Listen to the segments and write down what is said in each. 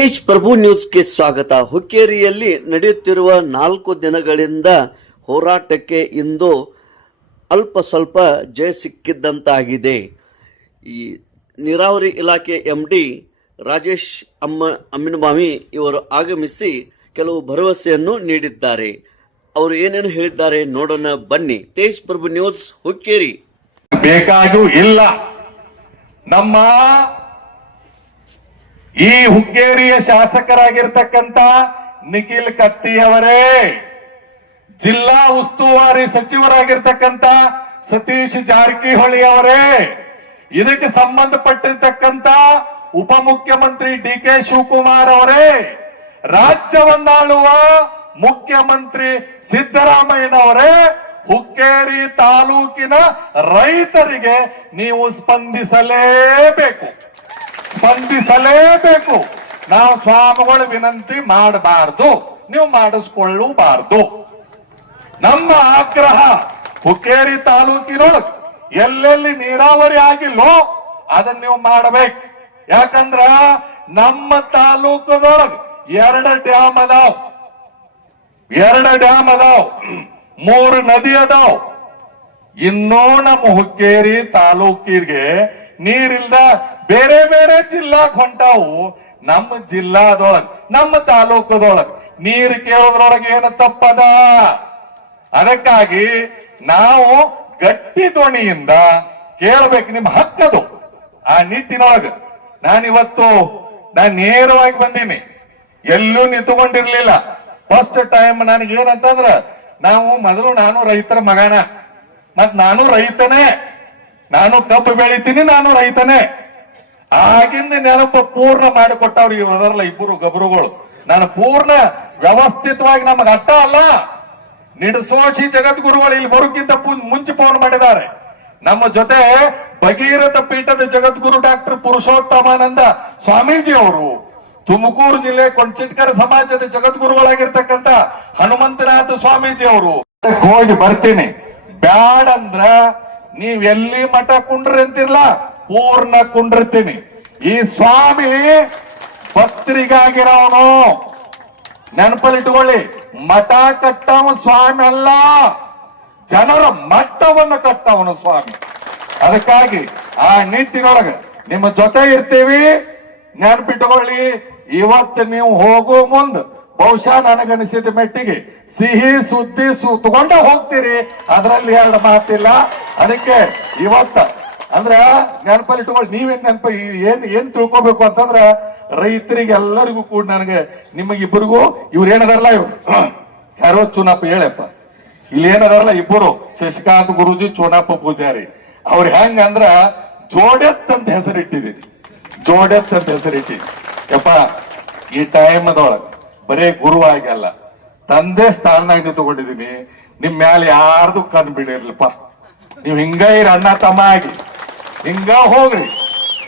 ತೇಜ್ ಪ್ರಭು ನ್ಯೂಸ್ಗೆ ಸ್ವಾಗತ. ಹುಕ್ಕೇರಿಯಲ್ಲಿ ನಡೆಯುತ್ತಿರುವ 4 ದಿನಗಳಿಂದ ಹೋರಾಟಕ್ಕೆ ಇಂದು ಅಲ್ಪ ಸ್ವಲ್ಪ ಜಯ ಸಿಕ್ಕಿದ್ದಂತಾಗಿದೆ. ಈ ನೀರಾವರಿ ಇಲಾಖೆ MD ರಾಜೇಶ್ ಅಮ್ಮಿನಬಾವಿ ಇವರು ಆಗಮಿಸಿ ಕೆಲವು ಭರವಸೆಯನ್ನು ನೀಡಿದ್ದಾರೆ. ಅವರು ಏನೇನು ಹೇಳಿದ್ದಾರೆ ನೋಡೋಣ ಬನ್ನಿ. ತೇಜ್ ಪ್ರಭು ನ್ಯೂಸ್ ಹುಕ್ಕೇರಿ. ಬೇಕಾಗೂ ಇಲ್ಲ. ನಮ್ಮ ಈ ಹುಕ್ಕೇರಿಯ ಶಾಸಕರಾಗಿರ್ತಕ್ಕಂಥ ನಿಖಿಲ್ ಕತ್ತಿಯವರೇ, ಜಿಲ್ಲಾ ಉಸ್ತುವಾರಿ ಸಚಿವರಾಗಿರ್ತಕ್ಕಂಥ ಸತೀಶ್ ಜಾರಕಿಹೊಳಿ ಅವರೇ, ಇದಕ್ಕೆ ಸಂಬಂಧಪಟ್ಟಿರ್ತಕ್ಕಂಥ ಉಪಮುಖ್ಯಮಂತ್ರಿ DK ಶಿವಕುಮಾರ್ ಅವರೇ, ರಾಜ್ಯವನ್ನಾಳುವ ಮುಖ್ಯಮಂತ್ರಿ ಸಿದ್ದರಾಮಯ್ಯನವರೇ, ಹುಕ್ಕೇರಿ ತಾಲೂಕಿನ ರೈತರಿಗೆ ನೀವು ಸ್ಪಂದಿಸಲೇಬೇಕು. ನಾವು ಸ್ವಾಮಿಗಳು ವಿನಂತಿ ಮಾಡಬಾರ್ದು, ನೀವು ಮಾಡಿಸ್ಕೊಳ್ಳಬಾರ್ದು. ನಮ್ಮ ಆಗ್ರಹ ಹುಕ್ಕೇರಿ ತಾಲೂಕಿನೊಳಗೆ ಎಲ್ಲೆಲ್ಲಿ ನೀರಾವರಿ ಆಗಿಲ್ಲೋ ಅದನ್ನ ನೀವು ಮಾಡಬೇಕು. ಯಾಕಂದ್ರ ನಮ್ಮ ತಾಲೂಕದೊಳಗೆ 2 ಡ್ಯಾಮ್ ಅದಾವ್, 3 ನದಿ ಅದಾವ್. ಇನ್ನೂ ನಮ್ಮ ಹುಕ್ಕೇರಿ ತಾಲೂಕಿಗೆ ನೀರಿಲ್ದ ಬೇರೆ ಬೇರೆ ಜಿಲ್ಲಾಕ್ ಹೊಂಟಾವು. ನಮ್ಮ ಜಿಲ್ಲಾದೊಳಗ್, ನಮ್ಮ ತಾಲೂಕದೊಳಗ್ ನೀರು ಕೇಳೋದ್ರೊಳಗೆ ಏನು ತಪ್ಪದ? ಅದಕ್ಕಾಗಿ ನಾವು ಗಟ್ಟಿ ಧ್ವನಿಯಿಂದ ಕೇಳಬೇಕು, ನಿಮ್ಮ ಹಕ್ಕದು. ಆ ನಿಟ್ಟಿನೊಳಗ ನಾನು ನೇರವಾಗಿ ಬಂದೀನಿ, ಎಲ್ಲೂ ನಿಂತುಕೊಂಡಿರ್ಲಿಲ್ಲ. ಫಸ್ಟ್ ಟೈಮ್ ನನಗೇನಂತಂದ್ರ, ನಾನು ರೈತರ ಮಗನ, ಮತ್ ನಾನು ರೈತನೇ, ನಾನು ಕಬ್ಬು ಬೆಳಿತೀನಿ, ನಾನು ರೈತನೇ. ಆಗಿಂದ ನೆನಪು ಪೂರ್ಣ ಮಾಡಿಕೊಟ್ಟವ್ರು ಇವರಲ್ಲ ಇಬ್ಬರು ಗಬ್ರುಗಳು. ನಾನು ಪೂರ್ಣ ವ್ಯವಸ್ಥಿತವಾಗಿ ನಮಗೆ ಅಟ್ಟ ಅಲ್ಲ, ನಿಡಸೋಶಿ ಜಗದ್ಗುರುಗಳು ಇಲ್ಲಿ ಬರೋಕ್ಕಿಂತ ಮುಂಚೆ ಫೋನ್ ಮಾಡಿದ್ದಾರೆ. ನಮ್ಮ ಜೊತೆ ಭಗೀರಥ ಪೀಠದ ಜಗದ್ಗುರು ಡಾಕ್ಟರ್ ಪುರುಷೋತ್ತಮಾನಂದ ಸ್ವಾಮೀಜಿ ಅವರು, ತುಮಕೂರು ಜಿಲ್ಲೆ ಕೊಂಚಿಟ್ಕರ ಸಮಾಜದ ಜಗದ್ಗುರುಗಳಾಗಿರ್ತಕ್ಕಂಥ ಹನುಮಂತನಾಥ ಸ್ವಾಮೀಜಿ ಅವರು ಹೋಗಿ ಬರ್ತೀನಿ. ಬ್ಯಾಡಂದ್ರ ನೀವ್ ಎಲ್ಲಿ ಮಠ ಕುಂಡ್ರಿ ಅಂತಿರ್ಲ, ಪೂರ್ಣ ಕುಂಡಿರ್ತೀನಿ. ಈ ಸ್ವಾಮಿ ಭಕ್ತರಿಗಾಗಿರೋನು, ನೆನಪಲ್ಲಿಟ್ಕೊಳ್ಳಿ. ಮಠ ಕಟ್ಟವ ಸ್ವಾಮಿ ಅಲ್ಲ, ಜನರ ಮಟ್ಟವನ್ನು ಕಟ್ಟವನು ಸ್ವಾಮಿ. ಅದಕ್ಕಾಗಿ ಆ ನಿಟ್ಟಿನೊಳಗೆ ನಿಮ್ಮ ಜೊತೆ ಇರ್ತೀವಿ. ನೆನಪಿಟ್ಟುಕೊಳ್ಳಿ, ಇವತ್ತು ನೀವು ಹೋಗೋ ಮುಂದೆ ಬಹುಶಃ ನನಗನಿಸಿದ ಮೆಟ್ಟಿಗೆ ಸಿಹಿ ಸುದ್ದಿ ತಗೊಂಡ ಹೋಗ್ತೀರಿ, ಅದರಲ್ಲಿ 2 ಮಾತಿಲ್ಲ. ಅದಕ್ಕೆ ಇವತ್ತ ಅಂದ್ರ ನೆನಪಲ್ಲಿ ಇಟ್ಕೊಳ್ಳಿ. ನೀವೇನ್ ಏನ್ ತಿಳ್ಕೊಬೇಕು ಅಂತಂದ್ರ, ರೈತರಿಗೆ ಎಲ್ಲರಿಗೂ ಕೂಡ ನಿಮಗಿಬ್ಬರಿಗೂ ಇವ್ರೇನದಾರಲ್ಲ, ಇವ್ರು ಯಾರೋ ಚುನಪ್ಪ ಹೇಳಪ್ಪ, ಇಲ್ಲಿ ಏನದಾರಲ್ಲ ಇಬ್ಬರು, ಶಶಿಕಾಂತ್ ಗುರೂಜಿ, ಚುನಪ್ಪ ಪೂಜಾರಿ, ಅವ್ರ ಹೆಂಗಂದ್ರ ಜೋಡೆತ್ ಅಂತ ಹೆಸರಿಟ್ಟಿದ್ದೀನಿ. ಯಪ್ಪ, ಈ ಟೈಮ್ದೊಳಗ ಬರೇ ಗುರುವಾಗಿ ಅಲ್ಲ, ತಂದೆ ಸ್ಥಾನದಾಗ ನಿಂತುಕೊಂಡಿದ್ದೀನಿ. ನಿಮ್ ಮ್ಯಾಲ ಯಾರ್ದು ಕಣ್ ಬಿಡಿರ್ಲಪ್ಪ. ನೀವ್ ಹಿಂಗ ಇರಿ, ಅಣ್ಣ ತಮ್ಮ ಆಗಿ ಹಿಂಗ ಹೋಗ್ರಿ.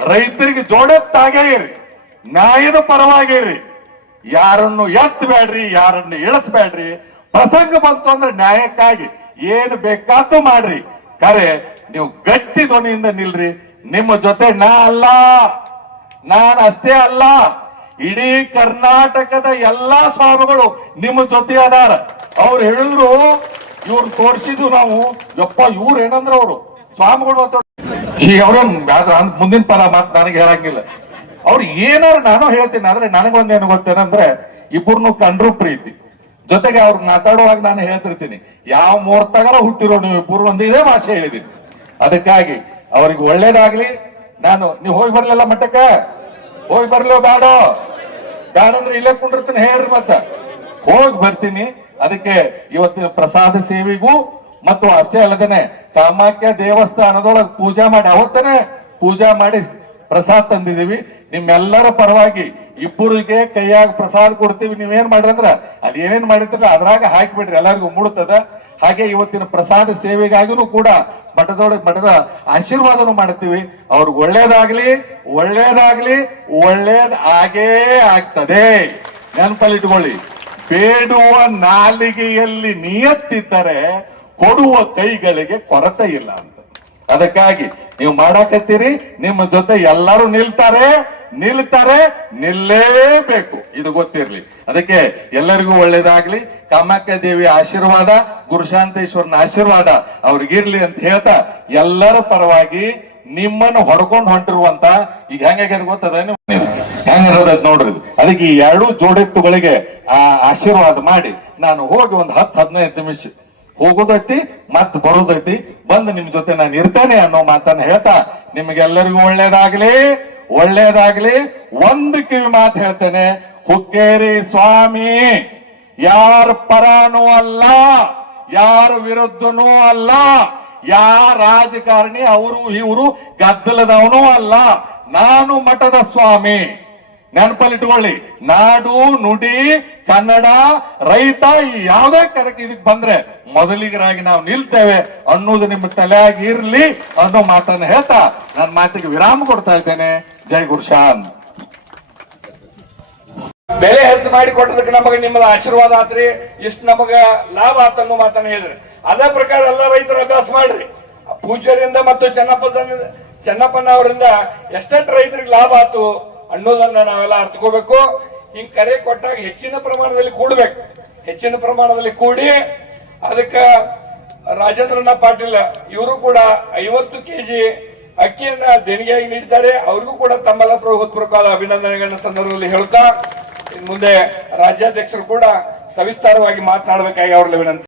ರೈತರಿಗೆ ಜೋಡೆತ್ತಾಗೇ ಇರಿ, ನ್ಯಾಯದ ಪರವಾಗಿರಿ. ಯಾರನ್ನು ಎತ್ತಬೇಡ್ರಿ, ಯಾರನ್ನು ಇಳಿಸ್ಬೇಡ್ರಿ. ಪ್ರಸಂಗ ಬಂತು ಅಂದ್ರೆ ನ್ಯಾಯಕ್ಕಾಗಿ ಏನು ಬೇಕಾದ್ದು ಮಾಡ್ರಿ. ಕರೆ ನೀವು ಗಟ್ಟಿ ಧ್ವನಿಯಿಂದ ನಿಲ್ರಿ. ನಿಮ್ಮ ಜೊತೆ ನಾನು ಅಷ್ಟೇ ಅಲ್ಲ, ಇಡೀ ಕರ್ನಾಟಕದ ಎಲ್ಲಾ ಸ್ವಾಮಿಗಳು ನಿಮ್ಮ ಜೊತೆ ಅದಾರ. ಅವ್ರು ಹೇಳಿದ್ರು, ಇವ್ರು ತೋರಿಸಿದ್ರು ನಾವು, ಯಪ್ಪ ಇವ್ರು ಏನಂದ್ರ ಅವರು ಸ್ವಾಮಿಗಳು ಈಗ ಅವ್ರೇನ್ ಮುಂದಿನ ಪದ ಮಾತು ನನಗೆ ಹೇಳಂಗಿಲ್ಲ. ಅವ್ರು ಏನಾರು ನಾನು ಹೇಳ್ತೀನಿ. ಆದ್ರೆ ನನಗೊಂದೇನು ಗೊತ್ತೇನಂದ್ರೆ, ಇಬ್ಬರನ್ನು ಕಂಡ್ರು ಪ್ರೀತಿ. ಜೊತೆಗೆ ಅವ್ರು ಮಾತಾಡುವಾಗ ನಾನು ಹೇಳ್ತಿರ್ತೀನಿ, ಯಾವ ಮುಹೂರ್ತಗಾರ ಹುಟ್ಟಿರೋ ನೀವು ಇಬ್ಬರು ಒಂದೇ ಭಾಷೆ ಹೇಳಿದೀನಿ. ಅದಕ್ಕಾಗಿ ಅವ್ರಿಗೆ ಒಳ್ಳೇದಾಗ್ಲಿ. ನೀವು ಹೋಗಿ ಬರ್ಲಿಲ್ಲ ಮಠಕ್ಕೆ, ಹೋಗಿ ಬರ್ಲೋ ಬ್ಯಾಡಂದ್ರೆ ಇಲ್ಲೇ ಕುಂಡಿರ್ತೀನಿ, ಹೇಳ್ರಿ. ಮತ್ತ ಹೋಗಿ ಬರ್ತೀನಿ. ಅದಕ್ಕೆ ಇವತ್ತಿನ ಪ್ರಸಾದ ಸೇವೆಗೂ ಮತ್ತು ಅಷ್ಟೇ ಅಲ್ಲದೇನೆ ಕಾಮಾಖ್ಯ ದೇವಸ್ಥಾನದೊಳಗೆ ಪೂಜಾ ಮಾಡಿ ಪ್ರಸಾದ ತಂದಿದೀವಿ. ನಿಮ್ಮೆಲ್ಲರ ಪರವಾಗಿ ಇಬ್ಬರಿಗೆ ಕೈಯಾಗ ಪ್ರಸಾದ ಕೊಡ್ತೀವಿ. ನೀವೇನ್ ಮಾಡ್ರಂದ್ರ ಅದೇನೇನ್ ಮಾಡಿರ್ತೀರ ಅದ್ರಾಗ ಹಾಕಿಬಿಡ್ರಿ, ಎಲ್ಲರಿಗೂ ಮೂಡ್ತದ. ಹಾಗೆ ಇವತ್ತಿನ ಪ್ರಸಾದ ಸೇವೆಗಾಗಿನೂ ಕೂಡ ಮಠದ ಆಶೀರ್ವಾದನು ಮಾಡ್ತೀವಿ. ಅವ್ರಿಗೆ ಒಳ್ಳೇದ್ ಆಗೇ ಆಗ್ತದೆ. ನೆನಪಲ್ಲಿಟ್ಕೊಳ್ಳಿ, ಬೇಡುವ ನಾಲಿಗೆಯಲ್ಲಿ ನಿಯತ್ತಿದ್ದರೆ ಕೊಡುವ ಕೈಗಳಿಗೆ ಕೊರತೆ ಇಲ್ಲ ಅಂತ. ಅದಕ್ಕಾಗಿ ನೀವು ಮಾಡಾಕತ್ತೀರಿ, ನಿಮ್ಮ ಜೊತೆ ಎಲ್ಲರೂ ನಿಲ್ತಾರೆ. ನಿಲ್ತಾರೆ, ನಿಲ್ಲೇಬೇಕು, ಇದು ಗೊತ್ತಿರ್ಲಿ. ಅದಕ್ಕೆ ಎಲ್ಲರಿಗೂ ಒಳ್ಳೇದಾಗ್ಲಿ. ಕಾಮಾಖ್ಯ ದೇವಿ ಆಶೀರ್ವಾದ, ಗುರುಶಾಂತೇಶ್ವರನ ಆಶೀರ್ವಾದ ಅವ್ರಿಗಿರ್ಲಿ ಅಂತ ಹೇಳ್ತಾ ಎಲ್ಲರ ಪರವಾಗಿ ನಿಮ್ಮನ್ನು ಹೊಡ್ಕೊಂಡು ಹೊಂಟಿರುವಂತ ಈಗ ಹೆಂಗಾಗ್ಯದ ಗೊತ್ತದ ಹೆಂಗಿರೋದ್ ನೋಡ್ರಿ. ಅದಕ್ಕೆ ಈ ಎರಡೂ ಜೋಡೆತ್ತುಗಳಿಗೆ ಆ ಆಶೀರ್ವಾದ ಮಾಡಿ ನಾನು ಹೋಗಿ ಒಂದು 10-15 ನಿಮಿಷ ಹೋಗೋದೈತಿ ಮತ್ ಬರೋದೈತಿ, ಬಂದು ನಿಮ್ ಜೊತೆ ನಾನು ಇರ್ತೇನೆ ಅನ್ನೋ ಮಾತನ್ನ ಹೇಳ್ತಾ ನಿಮ್ಗೆಲ್ಲರಿಗೂ ಒಳ್ಳೇದಾಗ್ಲಿ, ಒಳ್ಳೇದಾಗ್ಲಿ. ಒಂದು ಕಿವಿ ಮಾತು ಹೇಳ್ತೇನೆ, ಹುಕ್ಕೇರಿ ಸ್ವಾಮಿ ಯಾರ ಪರಾನೂ ಅಲ್ಲ, ಯಾರ ವಿರುದ್ಧನೂ ಅಲ್ಲ, ಯಾರ ರಾಜಕಾರಣಿ ಅವರು ಇವರು ಗದ್ದಲದವನೂ ಅಲ್ಲ. ನಾನು ಮಠದ ಸ್ವಾಮಿ. ನೆನಪಲ್ಲಿಟ್ಕೊಳ್ಳಿ, ನಾಡು ನುಡಿ ಕನ್ನಡ ರೈತ ಈ ಯಾವುದೇ ಕರೆಕ್ಟ್ ಇದಕ್ ಬಂದ್ರೆ ಮೊದಲಿಗರಾಗಿ ನಾವು ನಿಲ್ತೇವೆ ಅನ್ನೋದು ನಿಮ್ಮ ತಲೆಯಾಗಿ ಇರ್ಲಿ ಅನ್ನೋ ಮಾತನ್ನ ಹೇಳ್ತಾ ನನ್ನ ಮಾತಿಗೆ ವಿರಾಮ ಕೊಡ್ತಾ ಇದ್ದೇನೆ. ಜೈ ಗುರುಶಾನ್. ಬೆಲೆ ಹೆಚ್ಚು ಮಾಡಿ ಕೊಟ್ಟದಕ್ಕೆ ನಮಗೆ ನಿಮ್ಮದ ಆಶೀರ್ವಾದ ಆತ್ರಿ, ಇಷ್ಟು ನಮಗ ಲಾಭ ಆತ ಅನ್ನೋ ಮಾತನ್ನ ಹೇಳಿದ್ರಿ. ಅದೇ ಪ್ರಕಾರ ಎಲ್ಲ ರೈತರು ಅಭ್ಯಾಸ ಮಾಡ್ರಿ. ಪೂಜ್ಯರಿಂದ ಮತ್ತು ಚೆನ್ನಪ್ಪನ ಅವರಿಂದ ಎಷ್ಟೆಷ್ಟು ರೈತರಿಗೆ ಲಾಭ ಆತು ಅನ್ನೋದನ್ನ ನಾವೆಲ್ಲ ಅರ್ಥಕೋಬೇಕು. ಹಿಂಗ್ ಕರೆ ಕೊಟ್ಟಾಗ ಹೆಚ್ಚಿನ ಪ್ರಮಾಣದಲ್ಲಿ ಕೂಡ್ಬೇಕು, ಹೆಚ್ಚಿನ ಪ್ರಮಾಣದಲ್ಲಿ ಕೂಡಿ ಅದಕ್ಕೆ ರಾಜೇಂದ್ರನ ಪಾಟೀಲ್ ಇವರು ಕೂಡ 50 ಕೆಜಿ ಅಕ್ಕಿಯನ್ನ ದೇಣಿಗೆಯಾಗಿ ನೀಡಿದ್ದಾರೆ. ಅವ್ರಿಗೂ ಕೂಡ ತಮ್ಮೆಲ್ಲ ಹೃತ್ಪೂರ್ವಕವಾದ ಅಭಿನಂದನೆಗಳನ್ನ ಸಂದರ್ಭದಲ್ಲಿ ಹೇಳ್ತಾ ಮುಂದೆ ರಾಜ್ಯಾಧ್ಯಕ್ಷರು ಕೂಡ ಸವಿಸ್ತಾರವಾಗಿ ಮಾತನಾಡಬೇಕಾಗಿ ಅವ್ರಲ್ಲಿ ವಿನಂತಿ.